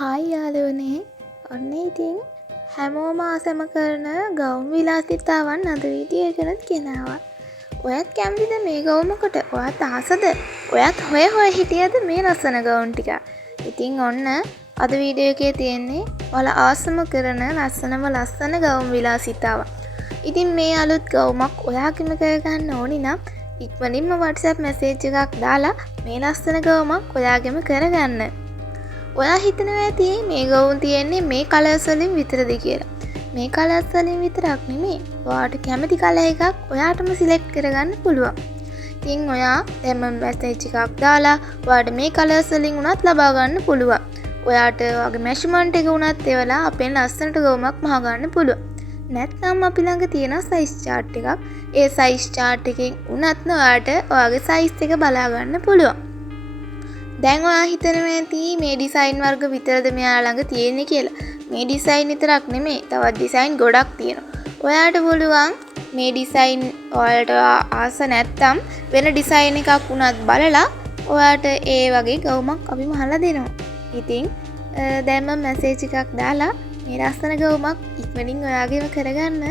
Hi යාළුවනේ ඔන්න ඉතින් හැමෝම ආසම කරන ගවුම් විලාසිතාවන් අද වීඩියෝකනත් ගෙනවා. ඔයත් කැමතිද මේ ගවුමකට? ඔයත් ආසද? ඔයත් හොය හිටියද මේ ලස්සන ගවුම් ටික? ඉතින් ඔන්න අද වීඩියෝ එකේ තියෙන්නේ ඔයාලා ආසම කරන ලස්සන ගවුම් විලාසිතාවක්. ඉතින් මේ අලුත් ගවුමක් ඔයාගෙම කරගන්න ඕනි නම් ඉක්මනින්ම WhatsApp message එකක් දාලා මේ ලස්සන ගවුමක් ඔයාගෙම කරගන්න. ඔයා හිතනවා ඇති මේ ගවුම් තියෙන්නේ මේ කලර්ස් වලින් විතරද කියලා. මේ කලර්ස් වලින් විතරක් නෙමෙයි. ඔයාට කැමති කලර් එකක් ඔයාටම සිලෙක්ට් කරගන්න පුළුවන්. ඉතින් ඔයා දැන් මැසේජ් එකක් දාලා ඔයාට මේ කලර්ස් වලින් උනත් ලබා ගන්න පුළුවන්. ඔයාට ඔයාගේ මෙෂර්මන්ට් එක උනත් එවලා අපෙන් ලස්සනට ගවුමක් මහ ගන්න පුළුවන්. නැත්නම් අපි ළඟ තියෙන සයිස් chart එකක්. ඒ සයිස් chart එකෙන් උනත් ඔයාට ඔයාගේ සයිස් එක බලා ගන්න පුළුවන්. දැන් ඔයා හිතනවා ඇති මේ ඩිසයින් වර්ග විතරද මෙයා ළඟ තියෙන්නේ කියලා. මේ ඩිසයින් විතරක් නෙමෙයි තවත් ඩිසයින් ගොඩක් තියෙනවා. ඔයාට පුළුවන් මේ ඩිසයින් ඔයාලට ආස නැත්තම් වෙන ඩිසයින් එකක් උනත් බලලා ඔයාට ඒ වගේ ගවුමක් අපි මහලා දෙනවා. ඉතින් දැන් මම මැසේජ් එකක් දාලා මේ ලස්සන ගවුමක් ඉක්මනින් ඔයාගේම කරගන්න